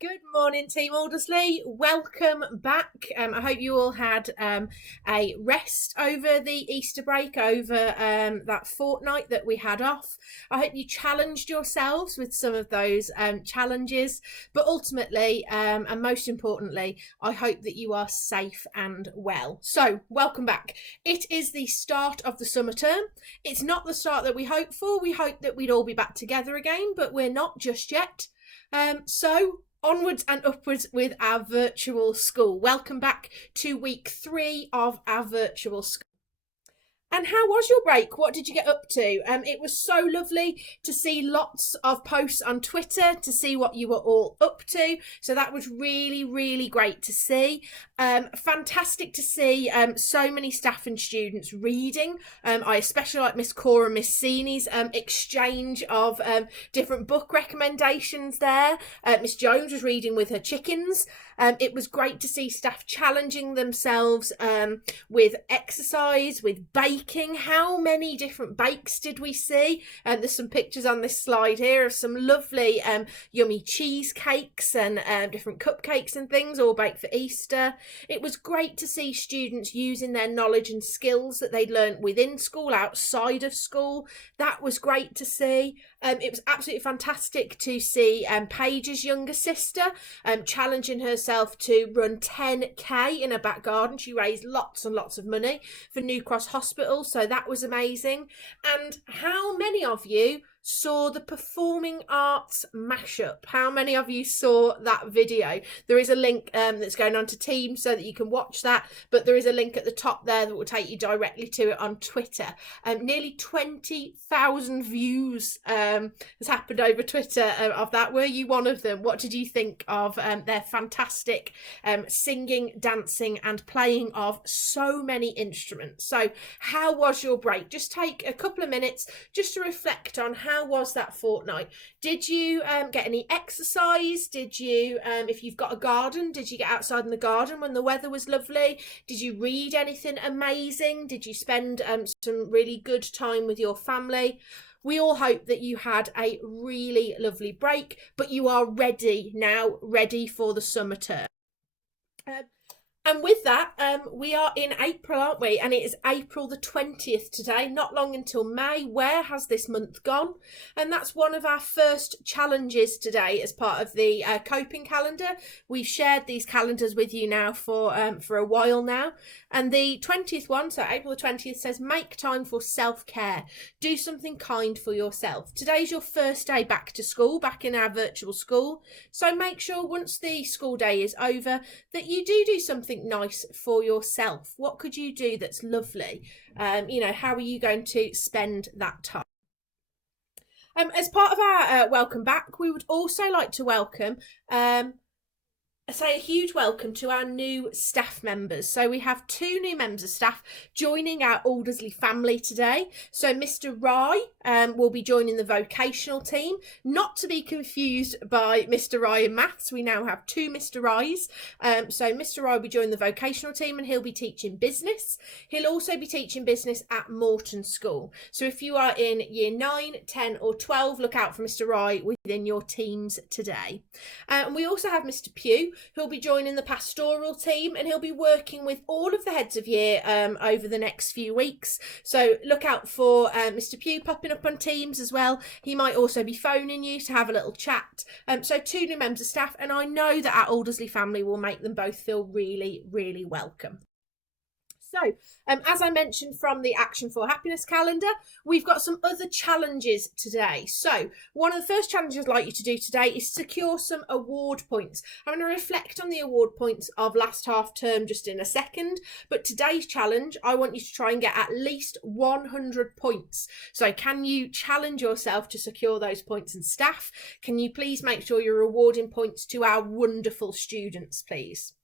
Good morning, Team Aldersley. Welcome back. I hope you all had a rest over the Easter break, over that fortnight that we had off. I hope you challenged yourselves with some of those challenges, but ultimately, and most importantly, I hope that you are safe and well. So, welcome back. It is the start of the summer term. It's not the start that we hoped for. We hoped that we'd all be back together again, but we're not just yet. So onwards and upwards with our virtual school. Welcome back to week 3 of our virtual school. And how was your break? What did you get up to? It was so lovely to see lots of posts on Twitter to see what you were all up to. So that was really, really great to see. Fantastic to see so many staff and students reading. I especially like Miss Cora, Miss Seeney's exchange of different book recommendations there. Miss Jones was reading with her chickens. It was great to see staff challenging themselves with exercise, with baking. How many different bakes did we see? There's some pictures on this slide here of some lovely yummy cheesecakes and different cupcakes and things, all baked for Easter. It was great to see students using their knowledge and skills that they'd learnt within school, outside of school. That was great to see. It was absolutely fantastic to see Paige's younger sister challenging herself to run 10k in her back garden. She raised lots and lots of money for New Cross Hospital, so that was amazing. And how many of you saw the performing arts mashup? How many of you saw that video? There is a link that's going on to Teams so that you can watch that, but there is a link at the top there that will take you directly to it on Twitter. Nearly 20,000 views has happened over Twitter of that. Were you one of them? What did you think of their fantastic singing, dancing and playing of so many instruments? So how was your break? Just take a couple of minutes just to reflect on how was that fortnight. Did you get any exercise? Did you, if you've got a garden, did you get outside in the garden when the weather was lovely? Did you read anything amazing? Did you spend some really good time with your family? We all hope that you had a really lovely break, but you are ready now, ready for the summer term. And with that, we are in April, aren't we? And it is April the 20th today, not long until May. Where has this month gone? And that's one of our first challenges today as part of the coping calendar. We've shared these calendars with you now for a while now. And the 20th one, so April the 20th, says make time for self-care. Do something kind for yourself. Today's your first day back to school, back in our virtual school. So make sure once the school day is over that you do something nice for yourself. What could you do that's lovely? How are you going to spend that time? As part of our welcome back, we would also like to welcome say a huge welcome to our new staff members. So we have 2 new members of staff joining our Aldersley family today. So Mr. Rye will be joining the vocational team, not to be confused by Mr. Rye in maths. We now have 2 Mr. Ryes. So Mr. Rye will be joining the vocational team and he'll be teaching business. He'll also be teaching business at Morton School. So if you are in year 9, 10 or 12, look out for Mr. Rye within your teams today. And we also have Mr. Pugh, who'll be joining the pastoral team and he'll be working with all of the heads of year over the next few weeks. So look out for Mr. Pugh popping up on Teams as well. He might also be phoning you to have a little chat. So 2 new members of staff, and I know that our Aldersley family will make them both feel really, really welcome. So, as I mentioned from the Action for Happiness calendar, we've got some other challenges today. So, one of the first challenges I'd like you to do today is secure some award points. I'm going to reflect on the award points of last half term just in a second, but today's challenge, I want you to try and get at least 100 points. So, can you challenge yourself to secure those points? And staff, can you please make sure you're awarding points to our wonderful students, please?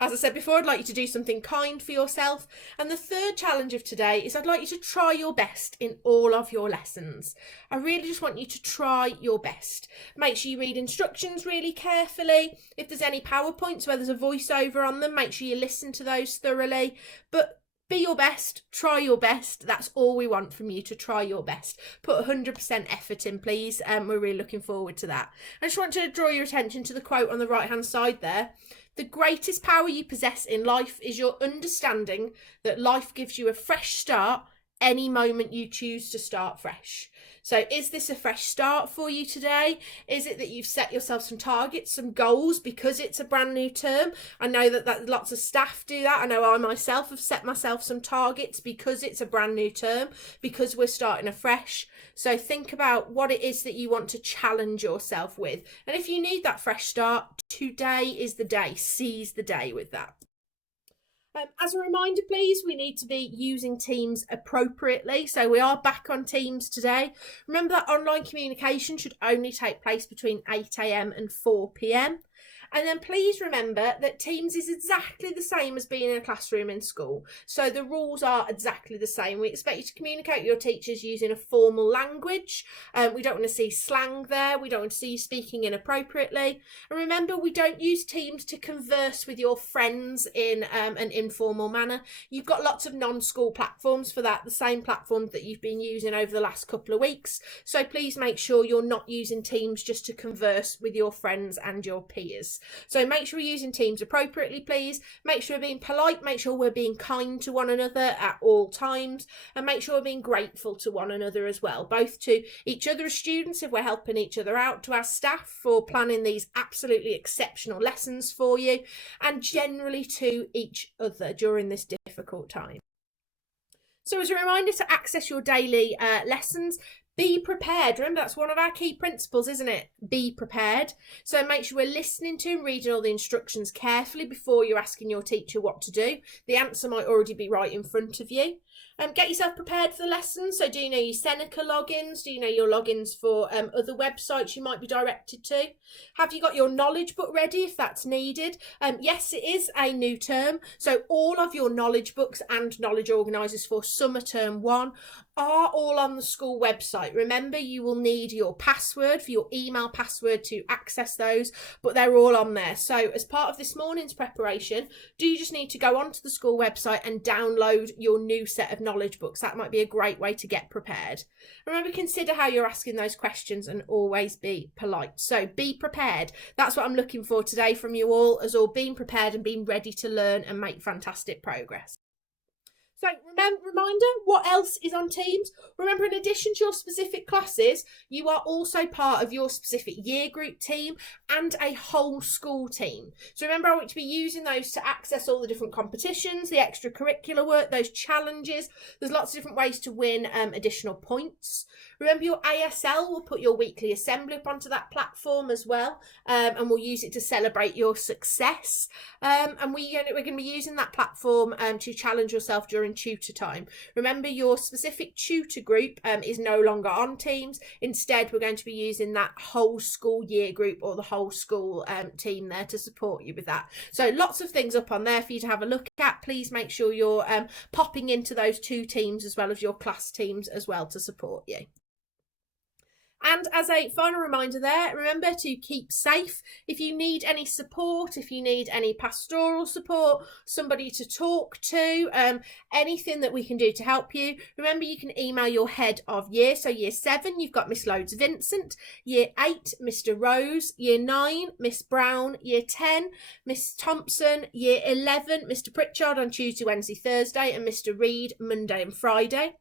As I said before, I'd like you to do something kind for yourself. And the third challenge of today is I'd like you to try your best in all of your lessons. I really just want you to try your best. Make sure you read instructions really carefully. If there's any PowerPoints where there's a voiceover on them, make sure you listen to those thoroughly. But Be your best, try your best. That's all we want from you, to try your best. Put 100% effort in, please. We're really looking forward to that. I just want to draw your attention to the quote on the right-hand side there. The greatest power you possess in life is your understanding that life gives you a fresh start any moment you choose to start fresh. So is this a fresh start for you today? Is it that you've set yourself some targets, some goals, because it's a brand new term? I know that lots of staff do that. I know I myself have set myself some targets because it's a brand new term, because we're starting afresh. So think about what it is that you want to challenge yourself with. And if you need that fresh start, today is the day. Seize the day with that. As a reminder, please, we need to be using Teams appropriately. So we are back on Teams today. Remember that online communication should only take place between 8 AM and 4 PM. And then please remember that Teams is exactly the same as being in a classroom in school. So the rules are exactly the same. We expect you to communicate with your teachers using a formal language. We don't want to see slang there. We don't want to see you speaking inappropriately. And remember, we don't use Teams to converse with your friends in an informal manner. You've got lots of non-school platforms for that, the same platforms that you've been using over the last couple of weeks. So please make sure you're not using Teams just to converse with your friends and your peers. So make sure we're using Teams appropriately, please. Make sure we're being polite. Make sure we're being kind to one another at all times. And make sure we're being grateful to one another as well, both to each other as students if we're helping each other out, to our staff for planning these absolutely exceptional lessons for you, and generally to each other during this difficult time. So as a reminder to access your daily lessons, be prepared. Remember, that's one of our key principles, isn't it? Be prepared. So make sure we're listening to and reading all the instructions carefully before you're asking your teacher what to do. The answer might already be right in front of you. Get yourself prepared for the lessons. So do you know your Seneca logins? Do you know your logins for other websites you might be directed to? Have you got your knowledge book ready if that's needed? Yes, it is a new term. So all of your knowledge books and knowledge organisers for summer term 1 are all on the school website. Remember, you will need your password, for your email password, to access those, but they're all on there. So as part of this morning's preparation, do you just need to go onto the school website and download your new set of knowledge books? That might be a great way to get prepared. Remember, consider how you're asking those questions and always be polite. So be prepared. That's what I'm looking for today from you all, as all being prepared and being ready to learn and make fantastic progress. So reminder, what else is on Teams? Remember, in addition to your specific classes, you are also part of your specific year group team and a whole school team. So remember, I want you to be using those to access all the different competitions, the extracurricular work, those challenges. There's lots of different ways to win additional points. Remember, your ASL will put your weekly assembly up onto that platform as well, and we'll use it to celebrate your success. And we're going to be using that platform to challenge yourself during tutor time. Remember, your specific tutor group is no longer on Teams. Instead, we're going to be using that whole school year group or the whole school team there to support you with that. So lots of things up on there for you to have a look at. Please make sure you're popping into those two teams as well as your class teams as well to support you. And as a final reminder there, remember to keep safe. If you need any support, if you need any pastoral support, somebody to talk to, anything that we can do to help you, remember you can email your head of year. So year 7, you've got Miss Loads Vincent. Year 8, Mr. Rose. Year 9, Miss Brown. Year 10, Miss Thompson. Year 11, Mr. Pritchard on Tuesday, Wednesday, Thursday, and Mr. Reed Monday and Friday.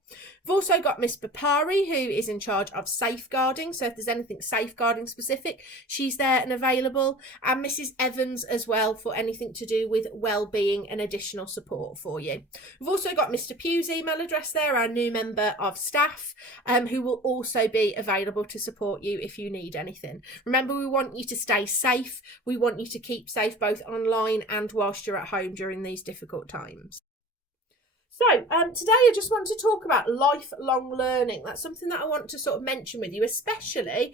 We've also got Miss Bapari, who is in charge of safeguarding. So if there's anything safeguarding specific, she's there and available. And Mrs. Evans as well for anything to do with well-being and additional support for you. We've also got Mr. Pugh's email address there, our new member of staff, who will also be available to support you if you need anything. Remember, we want you to stay safe. We want you to keep safe both online and whilst you're at home during these difficult times. So today I just want to talk about lifelong learning. That's something that I want to sort of mention with you, especially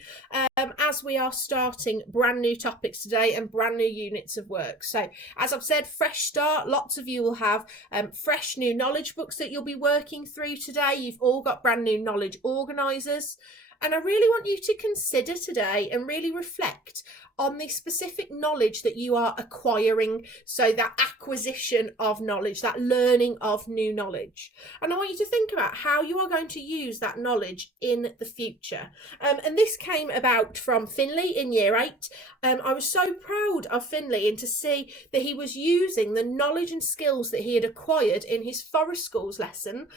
as we are starting brand new topics today and brand new units of work. So as I've said, fresh start. Lots of you will have fresh new knowledge books that you'll be working through today. You've all got brand new knowledge organisers. And I really want you to consider today and really reflect on the specific knowledge that you are acquiring. So that acquisition of knowledge, that learning of new knowledge. And I want you to think about how you are going to use that knowledge in the future. And this came about from Finley in year 8. I was so proud of Finley and to see that he was using the knowledge and skills that he had acquired in his forest schools lesson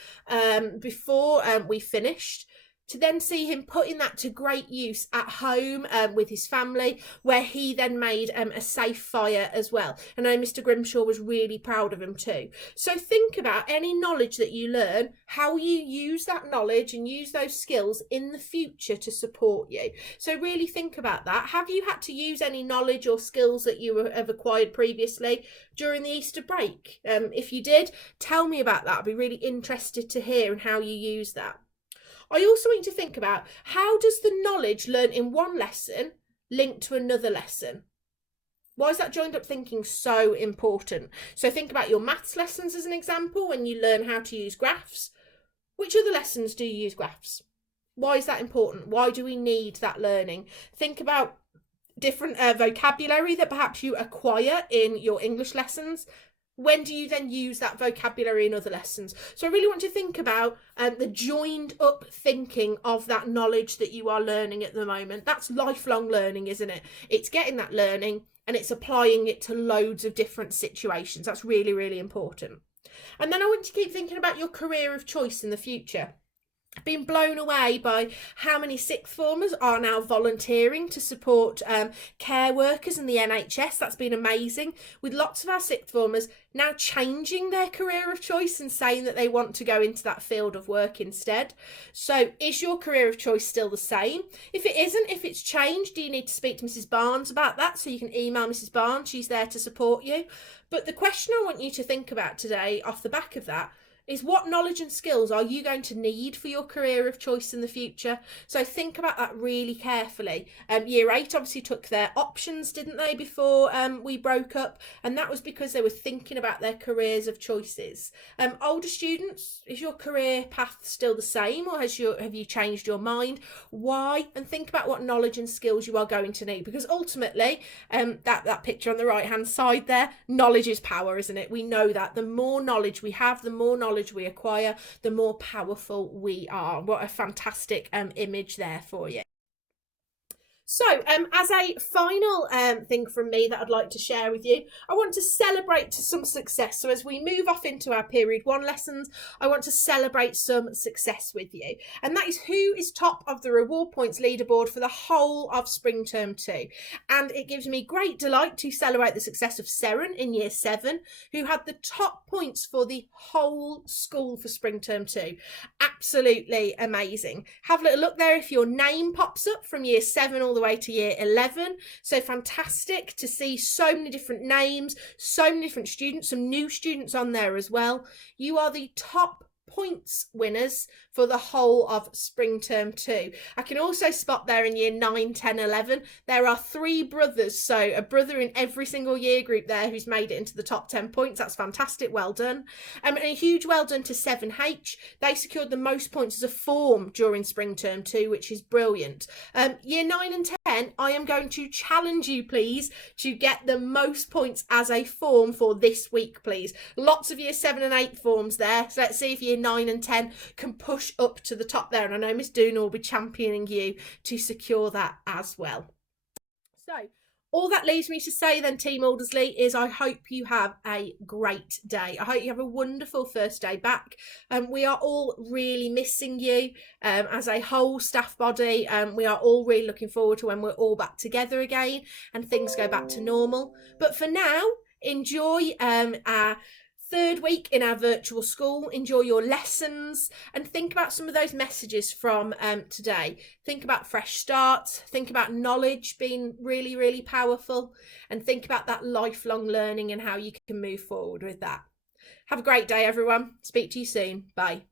before we finished, to then see him putting that to great use at home with his family, where he then made a safe fire as well. And I know Mr. Grimshaw was really proud of him too. So think about any knowledge that you learn, how you use that knowledge and use those skills in the future to support you. So really think about that. Have you had to use any knowledge or skills that you have acquired previously during the Easter break? If you did, tell me about that. I'd be really interested to hear and how you use that. I also want you to think about, how does the knowledge learned in one lesson link to another lesson? Why is that joined up thinking so important? So think about your maths lessons as an example, when you learn how to use graphs. Which other lessons do you use graphs? Why is that important? Why do we need that learning? Think about different vocabulary that perhaps you acquire in your English lessons. When do you then use that vocabulary in other lessons? So I really want you to think about the joined up thinking of that knowledge that you are learning at the moment. That's lifelong learning, isn't it? It's getting that learning and it's applying it to loads of different situations. That's really, really important. And then I want you to keep thinking about your career of choice in the future. I've been blown away by how many sixth formers are now volunteering to support care workers in the NHS. That's been amazing, with lots of our sixth formers now changing their career of choice and saying that they want to go into that field of work instead. So is your career of choice still the same? If it isn't, if it's changed, do you need to speak to Mrs. Barnes about that? So you can email Mrs. Barnes, she's there to support you. But the question I want you to think about today off the back of that is, what knowledge and skills are you going to need for your career of choice in the future? So think about that really carefully. Year 8 obviously took their options, didn't they, before we broke up? And that was because they were thinking about their careers of choices. Older students, is your career path still the same, or have you changed your mind? Why? And think about what knowledge and skills you are going to need, because ultimately, that picture on the right hand side there, knowledge is power, isn't it? We know that the more knowledge we have, the more knowledge we acquire, the more powerful we are. What a fantastic image there for you. So as a final thing from me that I'd like to share with you, I want to celebrate some success. So as we move off into our period 1 lessons, I want to celebrate some success with you. And that is who is top of the reward points leaderboard for the whole of spring term 2. And it gives me great delight to celebrate the success of Seren in year 7, who had the top points for the whole school for spring term 2. Absolutely amazing. Have a little look there if your name pops up from year 7 all the way to year 11. So fantastic to see so many different names, so many different students, some new students on there as well. You are the top points winners for the whole of spring term 2. I can also spot there in year 9, 10, 11, there are 3 brothers, so a brother in every single year group there who's made it into the top 10 points. That's fantastic, well done. And a huge well done to 7H. They secured the most points as a form during spring term 2, which is brilliant. Year 9 and 10, I am going to challenge you, please, to get the most points as a form for this week, please. Lots of year 7 and 8 forms there, so let's see if year 9 and 10 can push up to the top there, and I know Miss Doona will be championing you to secure that as well. So all that leaves me to say then, Team Aldersley, is I hope you have a great day. I hope you have a wonderful first day back. We are all really missing you as a whole staff body. We are all really looking forward to when we're all back together again and things go back to normal. But for now, enjoy our 3rd week in our virtual school. Enjoy your lessons and think about some of those messages from today. Think about fresh starts, think about knowledge being really, really powerful, and think about that lifelong learning and how you can move forward with that. Have a great day, everyone. Speak to you soon. Bye.